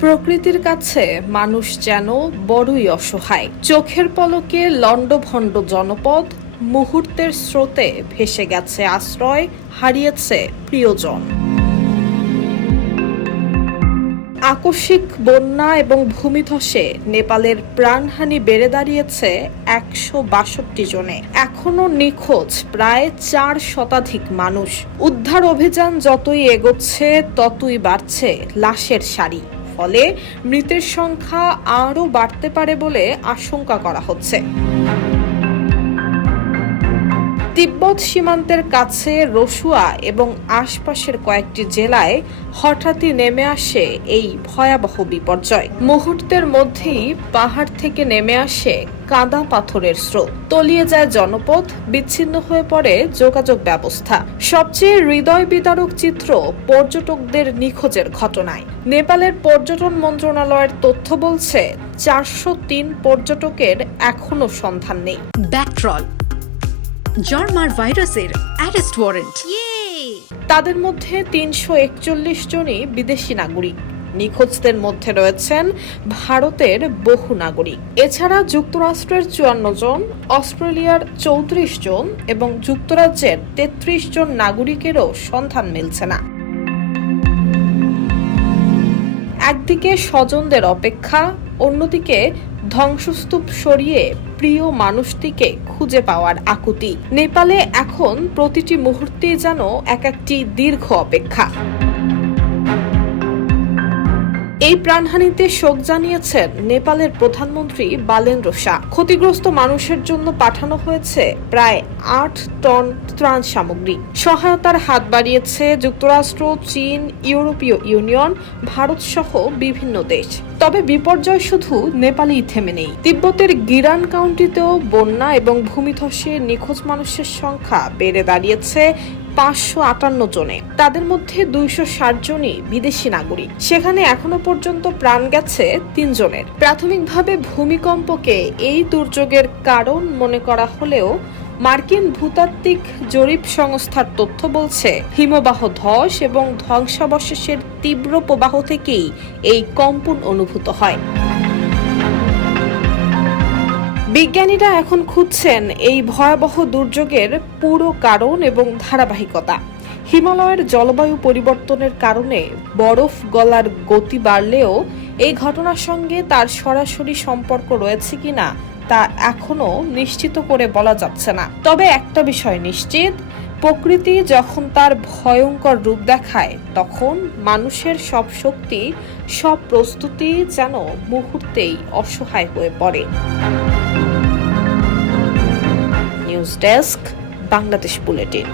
প্রকৃতির কাছে মানুষ যেন বড়ই অসহায়। চোখের পলকে লণ্ডভণ্ড জনপদ, মুহূর্তের স্রোতে ভেসে গেছে আশ্রয়, হারিয়েছে প্রিয়জন। আকস্মিক বন্যা এবং ভূমিধসে নেপালের প্রাণহানি বেড়ে দাঁড়িয়েছে ১৬২ জনে। এখনো নিখোঁজ প্রায় ৪ শতাধিক মানুষ। উদ্ধার অভিযান যতই এগোচ্ছে ততই বাড়ছে লাশের সারি। ফলে মৃতের সংখ্যা আরও বাড়তে পারে বলে আশঙ্কা করা হচ্ছে। তিব্বত সীমান্তের কাছে রসুয়া এবং আশপাশের কয়েকটি জেলায় হঠাৎই নেমে আসে এই ভয়াবহ বিপর্যয়। মুহূর্তের মধ্যেই পাহাড় থেকে নেমে আসে কাদা পাথরের স্রোত, তলিয়ে যায় জনপদ, বিচ্ছিন্ন হয়ে পড়ে যোগাযোগ ব্যবস্থা। সবচেয়ে হৃদয় বিদারক চিত্র পর্যটকদের নিখোঁজের ঘটনায়। নেপালের পর্যটন মন্ত্রণালয়ের তথ্য বলছে ৪০৩ পর্যটকের এখনো সন্ধান নেই। ব্যাকট্রল জার্মার ভাইরাসের অ্যারেস্ট ওয়ারেন্ট। তাদের মধ্যে ৩৪১ জনই বিদেশি নাগরিক। নিখোঁজদের মধ্যে রয়েছেন ভারতের বহু নাগরিক। এছাড়া যুক্তরাষ্ট্রের ৫৪ জন, অস্ট্রেলিয়ার ৩৪ জন এবং যুক্তরাজ্যের ৩৩ জন নাগরিকেরও সন্ধান মিলছে না। একদিকে স্বজনদের অপেক্ষা, অন্যদিকে ধ্বংসস্তূপ সরিয়ে প্রিয় মানুষটিকে খুঁজে পাওয়ার আকুতি। নেপালে এখন প্রতিটি মুহূর্তেই যেন একটি দীর্ঘ অপেক্ষা। এই প্রাণহানিতে শোক জানিয়েছেন নেপালের প্রধানমন্ত্রী বালেন্দ্র শাহ। ক্ষতিগ্রস্ত মানুষের জন্য পাঠানো হয়েছে প্রায় ৮ টন ত্রাণ সামগ্রী। সহায়তার হাত বাড়িয়েছে যুক্তরাষ্ট্র, চীন, ইউরোপীয় ইউনিয়ন, ভারত সহ বিভিন্ন দেশ। তবে বিপর্যয় শুধু নেপালেই থেমে নেই। তিব্বতের গিরান কাউন্টিতেও বন্যা এবং ভূমিধসে নিখোঁজ মানুষের সংখ্যা বেড়ে দাঁড়িয়েছে ৫৫৮ জনে। তাদের মধ্যে ২৬০ জনই বিদেশি নাগরিক। সেখানে এখনো পর্যন্ত প্রাণ গেছে ৩ জনের। প্রাথমিকভাবে ভূমিকম্পকে এই দুর্যোগের কারণ মনে করা হলেও মার্কিন ভূতাত্ত্বিক জরিপ সংস্থার তথ্য বলছে হিমবাহ ধস এবং ধ্বংসাবশেষের তীব্র প্রবাহ থেকেই এই কম্পন অনুভূত হয়। বিজ্ঞানীরা এখন খুঁজছেন এই ভয়াবহ দুর্যোগের পুরো কারণ এবং ধারাবাহিকতা। হিমালয়ের জলবায়ু পরিবর্তনের কারণে বরফ গলার গতি বাড়লেও এই ঘটনার সঙ্গে তার সরাসরি সম্পর্ক রয়েছে কিনা তা এখনো নিশ্চিত করে বলা যাচ্ছে না। তবে একটা বিষয় নিশ্চিত, প্রকৃতি যখন তার ভয়ঙ্কর রূপ দেখায় তখন মানুষের সব শক্তি, সব প্রস্তুতি যেন মুহূর্তেই অসহায় হয়ে পড়ে। News desk, Bangladesh bulletin.